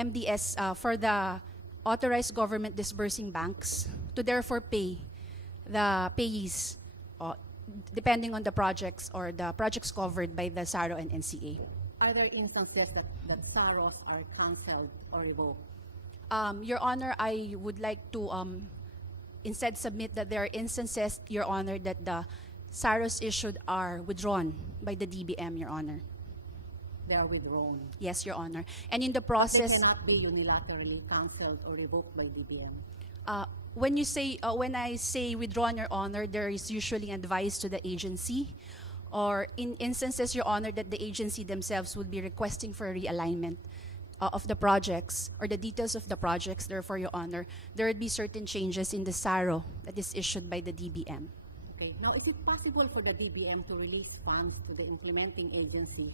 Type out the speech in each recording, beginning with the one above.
MDS, for the authorized government disbursing banks to therefore pay the payees depending on the projects or the projects covered by the SARO and NCA. Are there instances that SAROs are cancelled or revoked? Your Honor, I would like to instead submit that there are instances, Your Honor, that the SAROs issued are withdrawn by the DBM, Your Honor. They are withdrawn. Yes, Your Honor. And in the They process, cannot be unilaterally cancelled or revoked by DBM. when I say withdrawn, Your Honor, there is usually advice to the agency, or in instances, Your Honor, that the agency themselves would be requesting for a realignment of the projects or the details of the projects. Therefore, Your Honor, there would be certain changes in the SARO that is issued by the DBM. Okay. Now, is it possible for the DBM to release funds to the implementing agency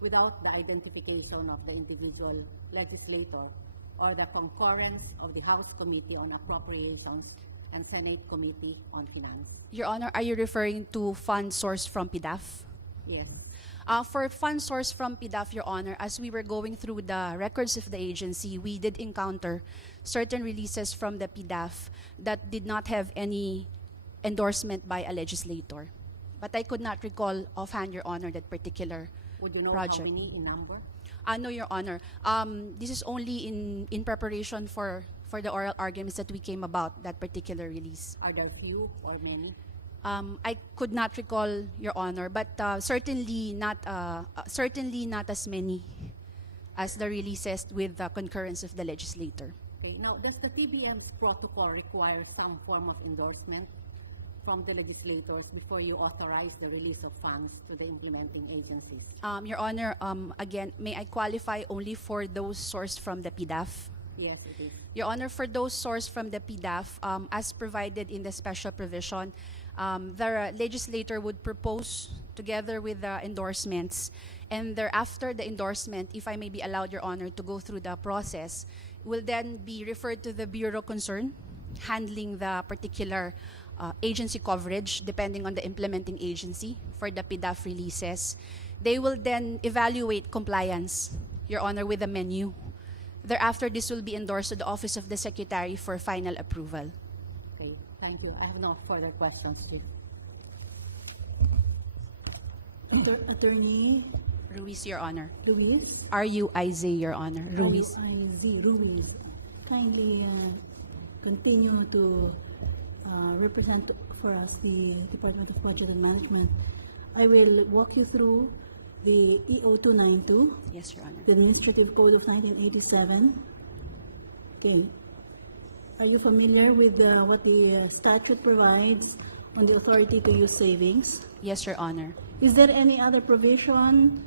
without the identification of the individual legislator or the concurrence of the House Committee on Appropriations and Senate Committee on Finance? Your Honor, are you referring to funds sourced from PDAF? Yes. For funds sourced from PDAF, Your Honor, as we were going through the records of the agency, we did encounter certain releases from the PDAF that did not have any endorsement by a legislator. But I could not recall offhand, Your Honor, that particular Would you know project. how many in number? No, Your Honor. This is only in preparation for the oral arguments that we came about that particular release. Are there few or many? I could not recall, Your Honor, but certainly not as many as the releases with the concurrence of the legislator. Okay. Now, does the TBM's protocol require some form of endorsement from the legislators before you authorize the release of funds to the implementing agencies? Your Honor, again, may I qualify only for those sourced from the PDAF? Yes, it is. Your Honor, for those sourced from the PDAF, as provided in the special provision, the legislator would propose together with the endorsements, and thereafter the endorsement, if I may be allowed, Your Honor, to go through the process, will then be referred to the Bureau concerned, handling the particular agency coverage depending on the implementing agency for the PDAF releases. They will then evaluate compliance, Your Honor, with the menu. Thereafter, this will be endorsed to the Office of the Secretary for final approval. Okay, thank you. I have no further questions, Chief. Attorney Ruiz, Your Honor. Ruiz. R-U-I-Z, Your Honor. Ruiz. Ruiz. Kindly continue to represent for us the Department of Budget and Management. I will walk you through the EO-292, Yes, Your Honor. the Administrative Code of 1987. Okay. Are you familiar with what the statute provides on the authority to use savings? Yes, Your Honor. Is there any other provision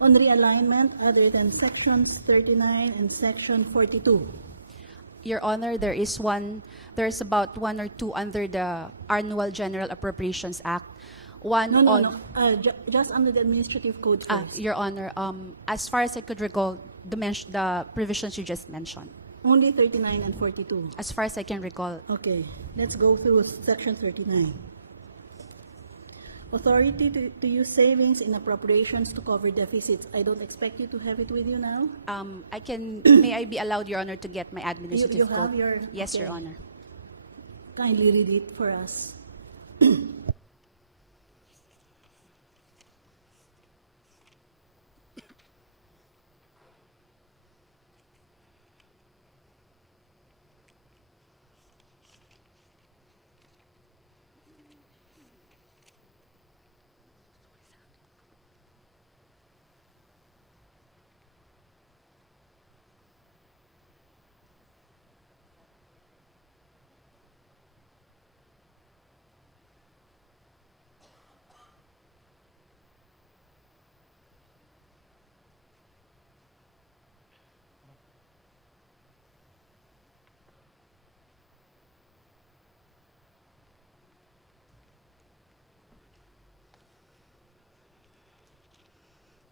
on realignment other than sections 39 and section 42? Your Honor, there's about one or two under the Annual General Appropriations Act. One No. Just under the administrative code first. Your Honor, as far as I could recall, the provisions you just mentioned. Only 39 and 42. As far as I can recall, Okay, let's go through section 39. Authority to use savings in appropriations to cover deficits. I don't expect you to have it with you now. may I be allowed, Your Honor, to get my administrative You code? have your... Yes, okay. Your Honor. Kindly read it for us.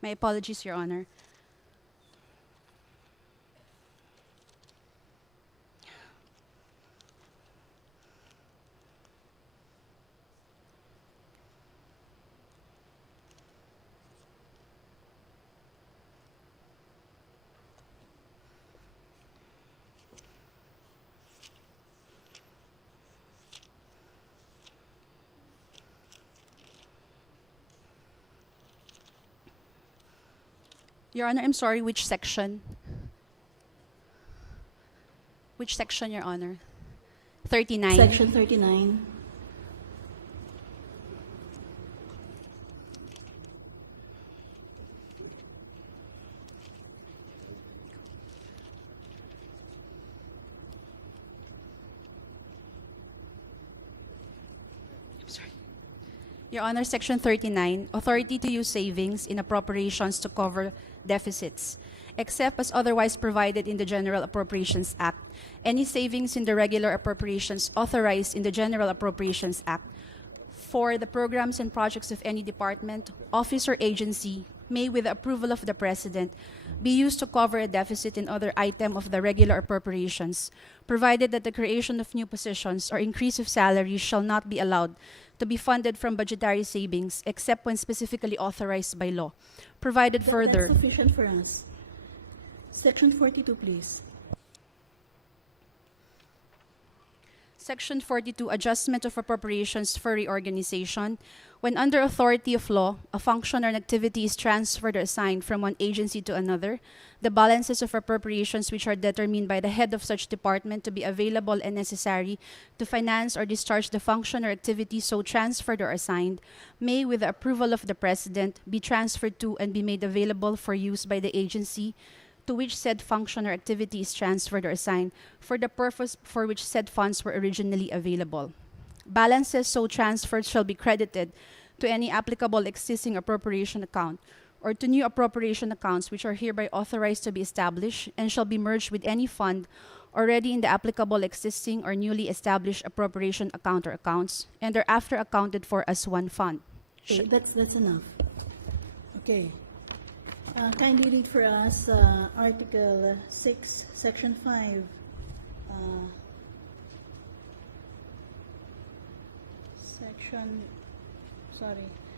My apologies, Your Honor. Your Honor, I'm sorry, which section? Which section, Your Honor? 39. Section 39. Your Honor, Section 39, authority to use savings in appropriations to cover deficits. Except as otherwise provided in the General Appropriations Act, any savings in the regular appropriations authorized in the General Appropriations Act for the programs and projects of any department, office, or agency may, with the approval of the President, be used to cover a deficit in other item of the regular appropriations, provided that the creation of new positions or increase of salaries shall not be allowed to be funded from budgetary savings except when specifically authorized by law. Provided further... That's sufficient for us. Section 42, please. Section 42, adjustment of appropriations for reorganization. When under authority of law, a function or an activity is transferred or assigned from one agency to another, the balances of appropriations which are determined by the head of such department to be available and necessary to finance or discharge the function or activity so transferred or assigned may, with the approval of the President, be transferred to and be made available for use by the agency to which said function or activity is transferred or assigned for the purpose for which said funds were originally available. Balances so transferred shall be credited to any applicable existing appropriation account or to new appropriation accounts which are hereby authorized to be established and shall be merged with any fund already in the applicable existing or newly established appropriation account or accounts and thereafter accounted for as one fund. Okay, that's enough. Okay. Kindly read for us Article 6, Section 5.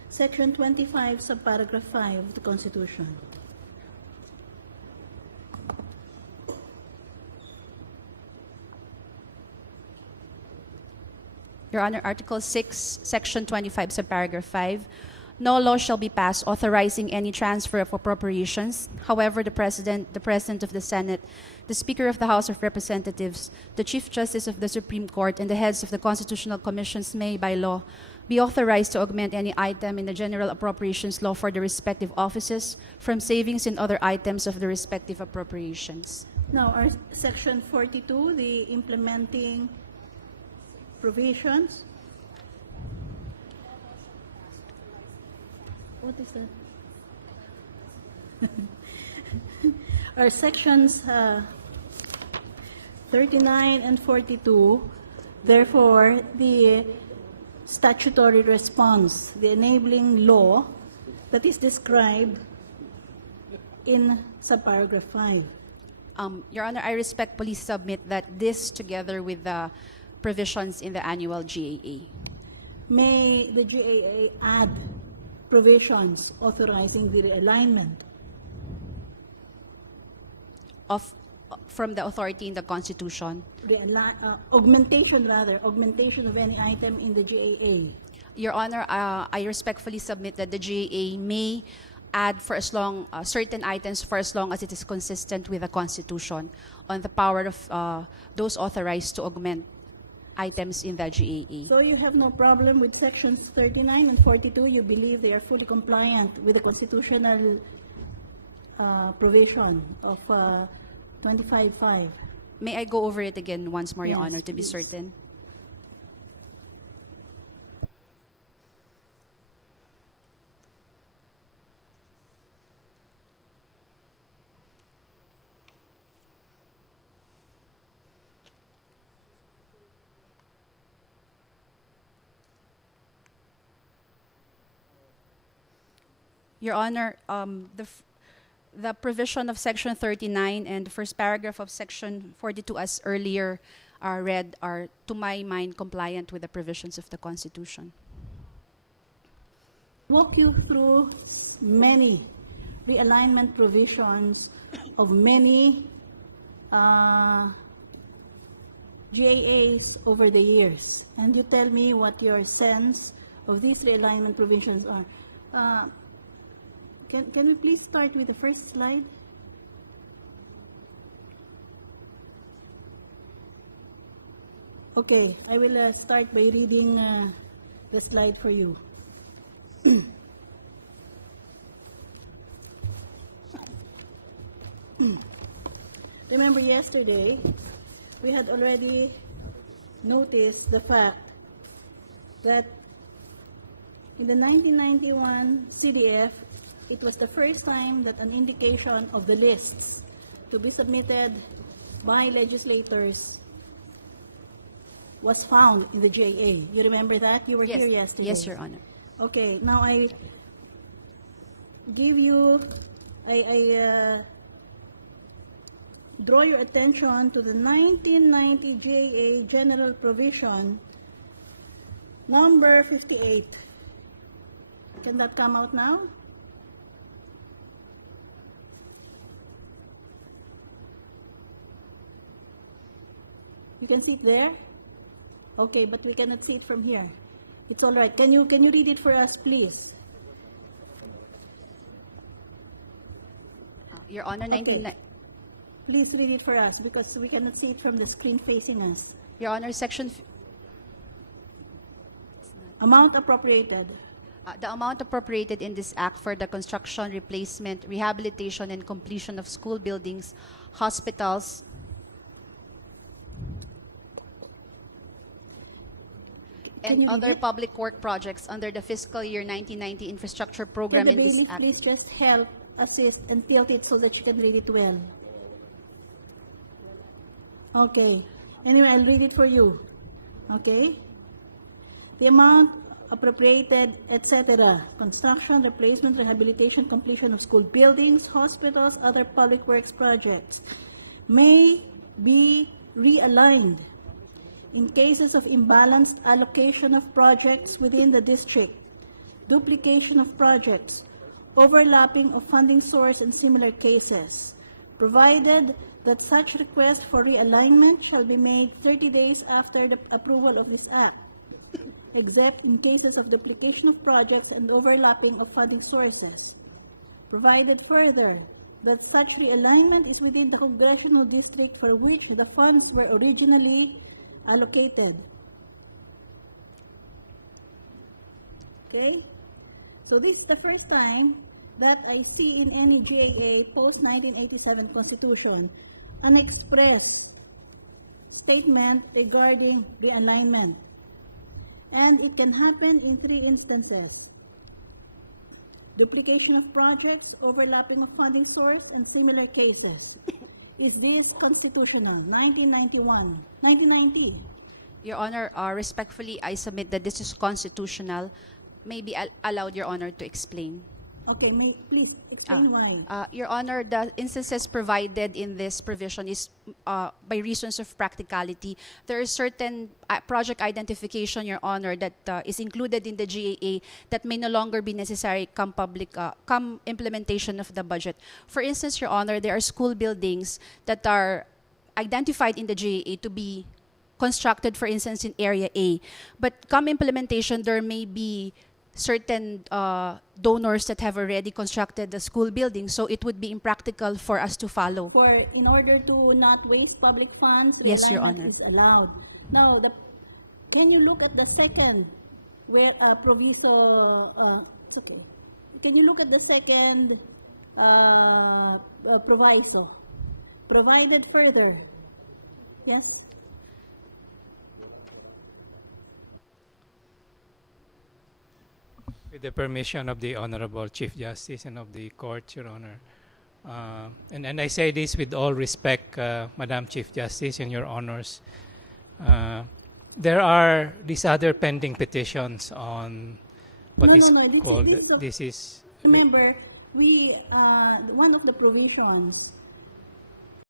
Section 25, subparagraph 5 of the Constitution. Your Honor, Article 6, Section 25, subparagraph 5. No law shall be passed authorizing any transfer of appropriations. However, the President of the Senate, the Speaker of the House of Representatives, the Chief Justice of the Supreme Court, and the heads of the constitutional commissions may, by law, be authorized to augment any item in the general appropriations law for the respective offices from savings in other items of the respective appropriations. Now, our Section 42, the implementing provisions. What is that? Our sections 39 and 42, therefore, the statutory response, the enabling law that is described in subparagraph 5. Your Honor, I respectfully submit that this, together with the provisions in the annual GAA. May the GAA add provisions authorizing the realignment from the authority in the Constitution? Augmentation of any item in the GAA. Your Honor, I respectfully submit that the GAA may add for as long certain items for as long as it is consistent with the Constitution on the power of those authorized to augment items in the GAA. So you have no problem with sections 39 and 42? You believe they are fully compliant with the constitutional provision of 25.5? May I go over it again once more, Your Yes, Honor, to be please. certain? Your Honor, the provision of Section 39 and the first paragraph of Section 42, as earlier read, are, to my mind, compliant with the provisions of the Constitution. Walk you through many realignment provisions of many GAAs over the years, and you tell me what your sense of these realignment provisions are. Can we please start with the first slide? Okay, I will start by reading the slide for you. Remember yesterday, we had already noticed the fact that in the 1991 CDF, it was the first time that an indication of the lists to be submitted by legislators was found in the JA. You remember that? You were Yes. here yesterday. Yes, Your Honor. Okay, now I give you, I draw your attention to the 1990 JA General Provision, number 58. Can that come out now? You can see it there? Okay, but we cannot see it from here. It's all right. Can you read it for us, please? Your Honor, Okay. Please read it for us because we cannot see it from the screen facing us. Your Honor, Amount appropriated. the amount appropriated in this act for the construction, replacement, rehabilitation, and completion of school buildings, hospitals, Can you and read other it? public work projects under the fiscal year 1990 infrastructure program Can in the this bailiff act. please just help, assist, and tilt it so that you can read it well? Okay. Anyway, I'll read it for you. Okay? The amount appropriated, etc. Construction, replacement, rehabilitation, completion of school buildings, hospitals, other public works projects may be realigned in cases of imbalanced allocation of projects within the district, duplication of projects, overlapping of funding source in similar cases, provided that such request for realignment shall be made 30 days after the approval of this act, except in cases of duplication of projects and overlapping of funding sources, provided further that such realignment is within the congressional district for which the funds were originally allocated. Okay? So this is the first time that I see in any GAA post-1987 Constitution an express statement regarding the alignment. And it can happen in 3 instances: duplication of projects, overlapping of funding source, and similar cases. Is this constitutional? 1990. Your Honor, respectfully, I submit that this is constitutional. Maybe allowed Your Honor to explain. Okay, please explain why. Your Honor, the instances provided in this provision is by reasons of practicality. There is certain project identification, Your Honor, that is included in the GAA that may no longer be necessary come implementation of the budget. For instance, Your Honor, there are school buildings that are identified in the GAA to be constructed, for instance, in Area A. But come implementation, there may be certain donors that have already constructed the school building, so it would be impractical for us to follow. In order to not waste public funds, Yes, Your realignment Honor. is allowed. Now, can you look at the second proviso? Okay. Can you look at the second proviso? Provided further. Yes. With the permission of the Honorable Chief Justice and of the Court, Your Honor. And I say this with all respect, Madam Chief Justice and Your Honors. There are these other pending petitions on what No, is no, no, called, this is this is, Remember, one of the provisions